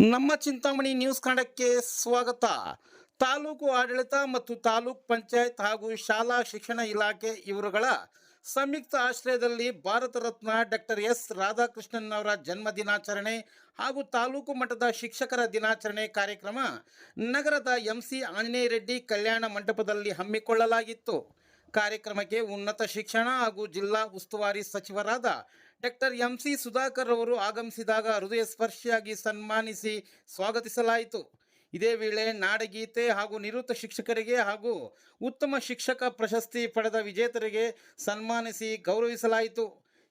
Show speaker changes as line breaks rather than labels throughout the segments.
ನಮ್ಮ ಚಿಂತಾಮಣಿ ನ್ಯೂಸ್ ಕನ್ನಡಕ್ಕೆ ಸ್ವಾಗತ. ತಾಲೂಕು ಆಡಳಿತ ಮತ್ತು ತಾಲೂಕ್ ಪಂಚಾಯತ್ ಹಾಗೂ ಶಾಲಾ ಶಿಕ್ಷಣ ಇಲಾಖೆ ಇವರುಗಳ ಸಂಯುಕ್ತ ಆಶ್ರಯದಲ್ಲಿ ಭಾರತ ರತ್ನ ಡಾಕ್ಟರ್ ಎಸ್ ರಾಧಾಕೃಷ್ಣನ್ ಅವರ ಜನ್ಮ ದಿನಾಚರಣೆ ಹಾಗೂ ತಾಲೂಕು ಮಟ್ಟದ ಶಿಕ್ಷಕರ ದಿನಾಚರಣೆ ಕಾರ್ಯಕ್ರಮ ನಗರದ ಎಂಸಿ ಆಂಜನೇಯ ರೆಡ್ಡಿ ಕಲ್ಯಾಣ ಮಂಟಪದಲ್ಲಿ ಹಮ್ಮಿಕೊಳ್ಳಲಾಗಿತ್ತು. ಕಾರ್ಯಕ್ರಮಕ್ಕೆ ಉನ್ನತ ಶಿಕ್ಷಣ ಹಾಗೂ ಜಿಲ್ಲಾ ಉಸ್ತುವಾರಿ ಸಚಿವರಾದ ಡಾಕ್ಟರ್ ಎಂ ಸಿ ಸುಧಾಕರ್ ಅವರು ಆಗಮಿಸಿದಾಗ ಹೃದಯ ಸ್ಪರ್ಶಿಯಾಗಿ ಸನ್ಮಾನಿಸಿ ಸ್ವಾಗತಿಸಲಾಯಿತು. ಇದೇ ವೇಳೆ ನಾಡಗೀತೆ ಹಾಗೂ ನಿವೃತ್ತ ಶಿಕ್ಷಕರಿಗೆ ಹಾಗೂ ಉತ್ತಮ ಶಿಕ್ಷಕ ಪ್ರಶಸ್ತಿ ಪಡೆದ ವಿಜೇತರಿಗೆ ಸನ್ಮಾನಿಸಿ ಗೌರವಿಸಲಾಯಿತು.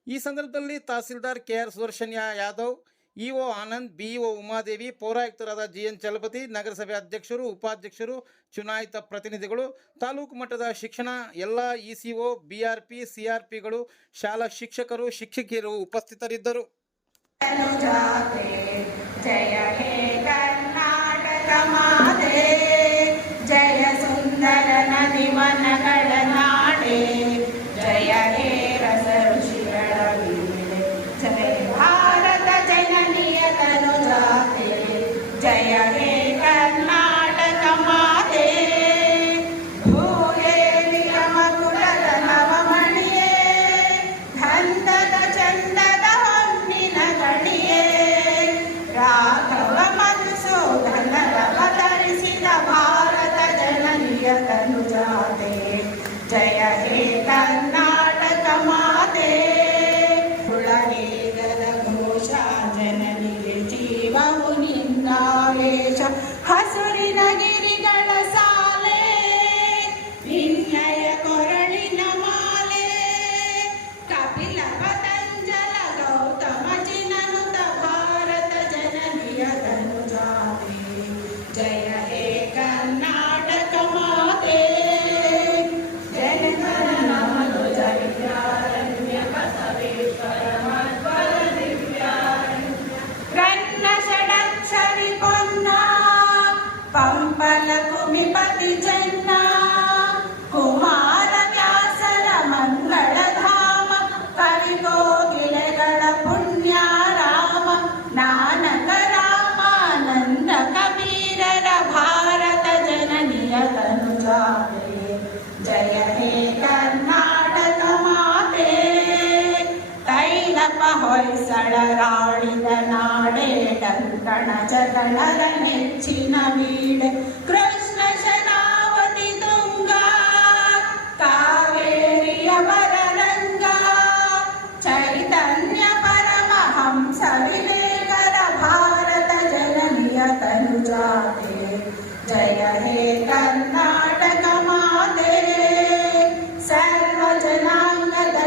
ಈ ಸಂದರ್ಭದಲ್ಲಿ ತಹಸೀಲ್ದಾರ್ ಕೆ ಆರ್ ಸುದರ್ಶನ್ಯ ಯಾದವ್ ಇಒ ಆನಂದ್, ಬಿಇಒ ಉಮಾದೇವಿ, ಪೌರಾಯುಕ್ತರಾದ ಜಿ ಎನ್ ಚಲಪತಿ, ನಗರಸಭೆ ಅಧ್ಯಕ್ಷರು, ಉಪಾಧ್ಯಕ್ಷರು, ಚುನಾಯಿತ ಪ್ರತಿನಿಧಿಗಳು, ತಾಲೂಕು ಮಟ್ಟದ ಶಿಕ್ಷಣ, ಎಲ್ಲ ಇಸಿಒ, ಬಿಆರ್ಪಿ, ಸಿಆರ್ಪಿಗಳು, ಶಾಲಾ ಶಿಕ್ಷಕರು, ಶಿಕ್ಷಕಿಯರು ಉಪಸ್ಥಿತರಿದ್ದರು.
ಜಯ ಸುಂದರ ಜಯ ಹೇ ಕರ್ನಾಟಕ ಮಾತೆ. ಕುಳವೇಗದ ಘೋಷ ಜನನಿಗೆ ಜೀವವು ನಿನ್ನಾವೇಶ ಹಸುರಿನ ಗಿರಿಗಳ ರಾಳಿದ ನಾಡೆ ಡಂಕಣ ಜಗಣರ ನೆಚ್ಚಿನ ವೀಡೆ ಕೃಷ್ಣ ಜಯ ಹೇ ಕರ್ನಾಟಕ ಮಾತೆ ಸರ್ವ ಜನಾಂಗದ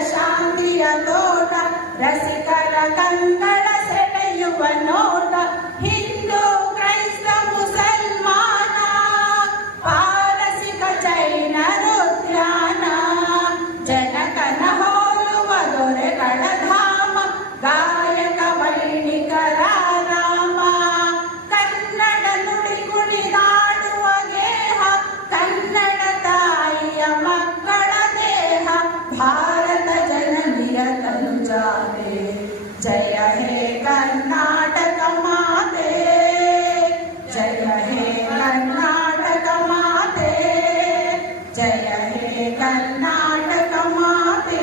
कर्नाटक माते जय हे कर्नाटक माते